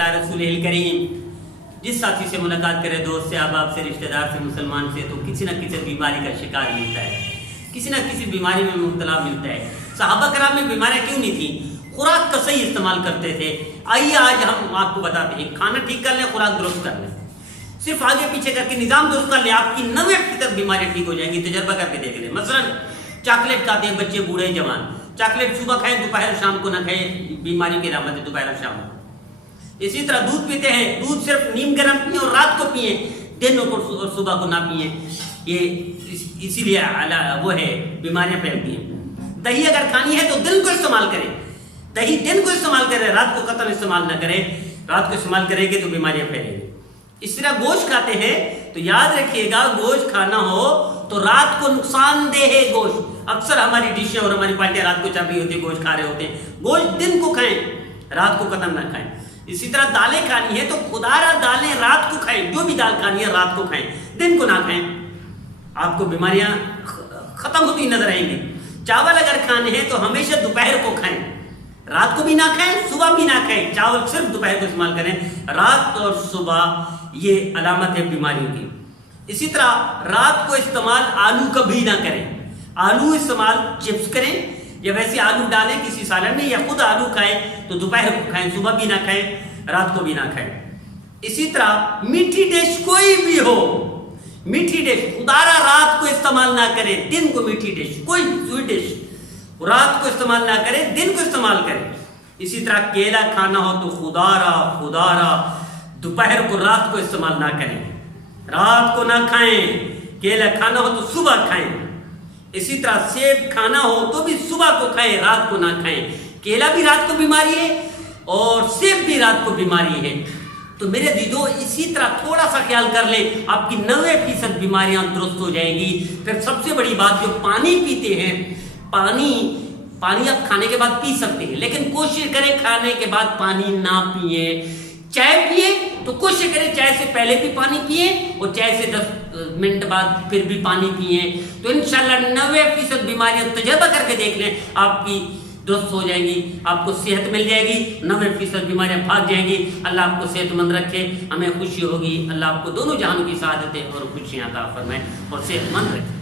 علی رسول کریم. جس ساتھی سے ملاقات کرے، دوست سے، احباب سے، رشتہ دار سے، مسلمان سے، تو کسی نہ کسی بیماری کا شکار ملتا ہے، کسی نہ کسی بیماری میں مبتلا ملتا ہے. صحابہ کرام میں بیماریاں کیوں نہیں تھیں؟ خوراک کا صحیح استعمال کرتے تھے. آئیے آج ہم آپ کو بتاتے ہیں، کھانا ٹھیک کر لیں، خوراک درست کر لیں، صرف آگے پیچھے کر کے نظام درست کر لیں، آپ کی 90% بیماریاں ٹھیک ہو جائیں گی. تجربہ کر کے دیکھ لیں. مثلا چاکلیٹ کھاتے ہیں بچے، بوڑھے، جوان. چاکلیٹ صبح کھائیں، دوپہر شام کو نہ کھائیں، بیماری کی علامت ہے دوپہر شام کو. اسی طرح دودھ پیتے ہیں، دودھ صرف نیم گرم پئیں اور رات کو پئیں، دن اور صبح کو نہ پئیں. یہ اسی لیے وہ ہے بیماریاں پھیلتی ہیں. دہی اگر کھانی ہے تو دن کو استعمال کریں، دہی دن کو استعمال کریں، رات کو قطعاً استعمال نہ کریں. رات کو استعمال کریں گے تو بیماریاں پھیلیں گی. اس طرح گوشت کھاتے ہیں تو یاد رکھیے گا، گوشت کھانا ہو تو رات کو نقصان دہ ہے گوشت. اکثر ہماری ڈشیں اور ہماری پارٹیاں رات کو چل رہی ہوتی ہیں، گوشت کھا رہے ہوتے ہیں. گوشت دن کو کھائیں، رات کو قطعاً نہ کھائیں. اسی طرح دالیں کھانی ہے تو خدارہ دالیں رات کو کھائیں، جو بھی دال کھانی ہے رات کو کھائیں، دن کو نہ کھائیں. آپ کو بیماریاں ختم ہوتی نظر آئیں گی. چاول اگر کھانے ہیں تو ہمیشہ دوپہر کو کھائیں، رات کو بھی نہ کھائیں، صبح بھی نہ کھائیں. چاول صرف دوپہر کو استعمال کریں. رات اور صبح یہ علامت ہے بیماریوں کی. اسی طرح رات کو استعمال آلو کبھی نہ کریں. آلو استعمال چپس کریں یا ویسے آلو ڈالیں کسی سالن میں، یا خود آلو کھائیں تو دوپہر کو کھائیں، صبح بھی نہ کھائیں، رات کو بھی نہ کھائیں. اسی طرح میٹھی ڈش کوئی بھی ہو، میٹھی ڈش خدارہ رات کو استعمال نہ کریں، دن کو میٹھی ڈش، کوئی سویٹ ڈش رات کو استعمال نہ کریں، دن کو استعمال کریں. اسی طرح کیلا کھانا ہو تو خدارہ دوپہر کو، رات کو استعمال نہ کریں، رات کو نہ کھائیں. کیلا کھانا ہو تو صبح کھائیں. اسی طرح سیب کھانا ہو تو بھی صبح کو کھائیں، رات کو نہ کھائیں. کیلا بھی رات کو بیماری ہے اور سیب بھی رات کو بیماری ہے. تو میرے دیدو اسی طرح تھوڑا سا خیال کر لیں، آپ کی 90% بیماریاں درست ہو جائیں گی. پھر سب سے بڑی بات، جو پانی پیتے ہیں، پانی آپ کھانے کے بعد پی سکتے ہیں، لیکن کوشش کریں کھانے کے بعد پانی نہ پئیں. چائے پیئے تو کوشش کریں چائے سے پہلے بھی پانی پئیں اور چائے سے 10 منٹ بعد پھر بھی پانی پئیں. تو انشاءاللہ 90% بیماریاں تجربہ کر کے دیکھ لیں، آپ کی درست ہو جائیں گی، آپ کو صحت مل جائے گی، 90% بیماریاں بھاگ جائیں گی. اللہ آپ کو صحت مند رکھے، ہمیں خوشی ہوگی. اللہ آپ کو دونوں جہانوں کی سعادتیں اور خوشیاں عطا فرمائے اور صحت مند رکھے.